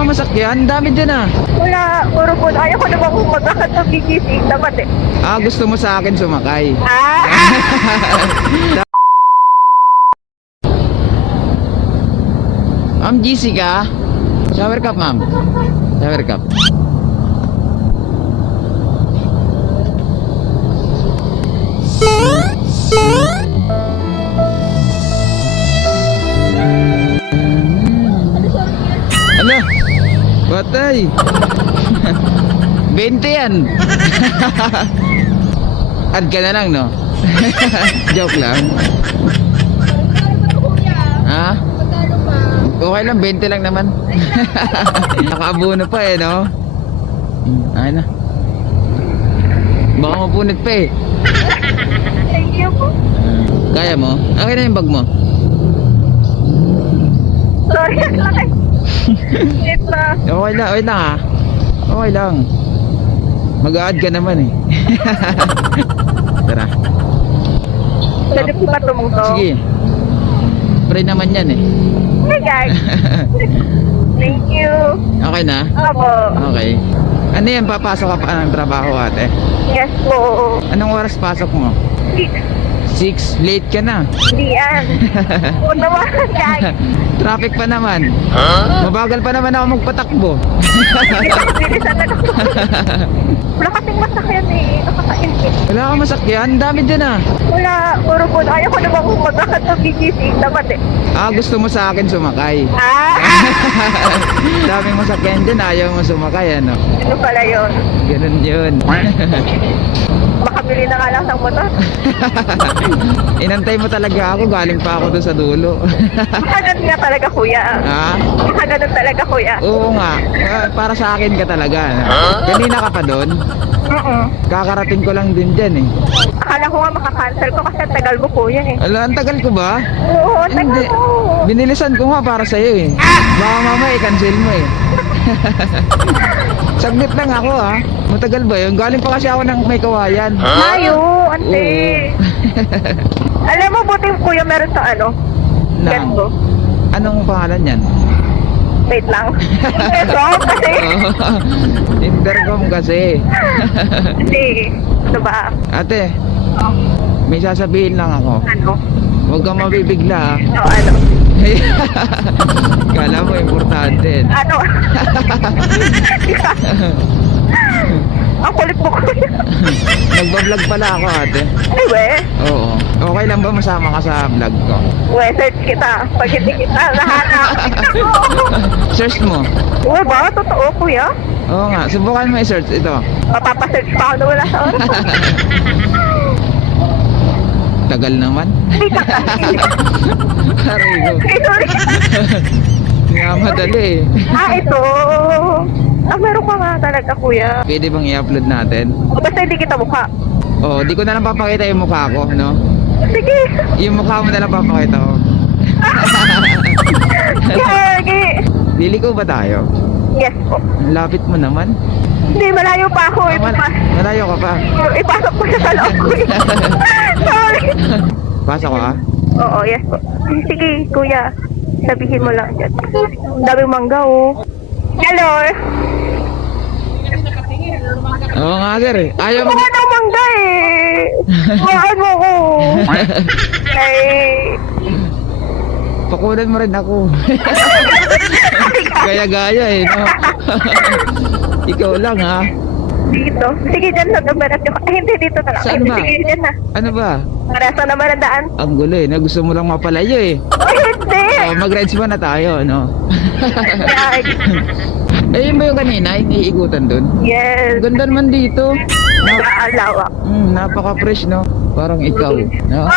Wala kang masakyan? Dami dyan ah. Wala, puro po. Ayaw ko naman kung magkakat ng gigising. Dapat eh. Ah, gusto mo sa akin sumakay. Ah! Ma'am, GC ka? Shower cup, ma'am. Shower cup. Ano? Patay. 20 yan. Add ka na lang, no? Joke lang. Ha? Okay lang, 20 lang naman. Nakaabuno pa eh, no? Ay na. Baka mapunit pa eh. Thank you po. Kaya mo? Okay na yung bag mo. Sorry, laki. Wait na. Okay lang, wait lang ah. Okay lang. Mag-a-add ka naman eh. Tara. Pwede po ba tumungtong? Sige. Pray naman yan eh. Hey guys. Thank you. Okay na? Opo. Okay. Ano yan, papasok ka pa ng trabaho ate? Yes po. Anong oras pasok mo? 6, late ka na. Hindi yan. Oo naman, guys. Traffic pa naman. Mabagal pa naman ako magpatakbo. Bilisan na lang. Wala kasing masakyan eh. Nakakainit. Wala kang masakyan? Dami dyan ah. Wala, puro po. Ayaw ko naman kung magkakat ng gigising. Dapat eh. Ah, gusto mo sa akin sumakay. Ah! Daming masakyan dyan, ayaw mo sumakay ano. Ano pala yun? Ganun yun. Makabili na nga lang ng motor. Inantay mo talaga ako, galing pa ako doon sa dulo. Ganun nga talaga kuya. Ha? Ganun talaga kuya. Oo nga, para sa akin ka talaga. Kanina ka pa doon? Kakarating ko lang din dyan eh. Akala ko nga makakancel ko kasi ang tagal mo kuya eh. Ala, ang tagal ko ba? Oo, ang tagal Hindi. mo. Binilisan ko nga para sa'yo eh. Baka mamaya i-cancel mo eh. Saglit lang ako ha. Matagal ba yun? Galing pa kasi ako ng may kawayan. Layo, ante. Oo. Alam mo, buti kuya meron sa ano? Nang, Ganto. anong pangalan yan? Wait lang. Ito, kasi. Intercom kasi. Kasi, ano ba? Ate, may sasabihin lang ako. Ano? Huwag kang mabibigla ha. No, ano? Kala mo importante. Ano? Ang kulit mo kuya. Nagbablog pala ako ate. Ay, we. Oo. Okay lang ba masama ka sa vlog ko? We, search kita. Pag hindi kita nahanap. Search mo. Uwe ba? Totoo kuya? Oo nga, subukan mo i-search ito. Mapapasearch pa ako na wala sa oras. Tagal naman. Aray ko. Ay, sorry. Nga madali eh. Ito. Meron ka nga talaga kuya. Pwede bang i-upload natin? O, basta hindi kita mukha. Oo, di ko na lang papakita yung mukha ko, no? Sige. Yung mukha mo na lang papakita ko. Sige. Liliko ba tayo? Yes po. Ang lapit mo naman. Hindi, malayo pa ako. Ito pa. Malayo ka pa. Ipasok ko siya sa loob ko. Sorry. Pasok ka? Oo, yes po. Sige, kuya. Sabihin mo lang dyan. Ang daming mangga, oh. Hello. Oo nga sir eh. Ayaw Mga ng mangga eh. Mahal mo ko. Ay. Pakulan mo rin ako. Gaya-gaya eh, no? Ikaw lang ha. Dito. Sige, dyan na. Dumarat ako. Ay, hindi dito na lang. Saan ba? Sige, dyan na. Ano ba? Marasa naman ang daan. Ang gulo eh, na gusto mo lang mapalayo eh. Ay, hindi. Oh, mag-rides ba na tayo, no? Ay. Eh, yun ba yung kanina? Yung iikutan dun? Yes. Ganda naman dito. Naalawak. Napaka-fresh, no? Parang ikaw, no?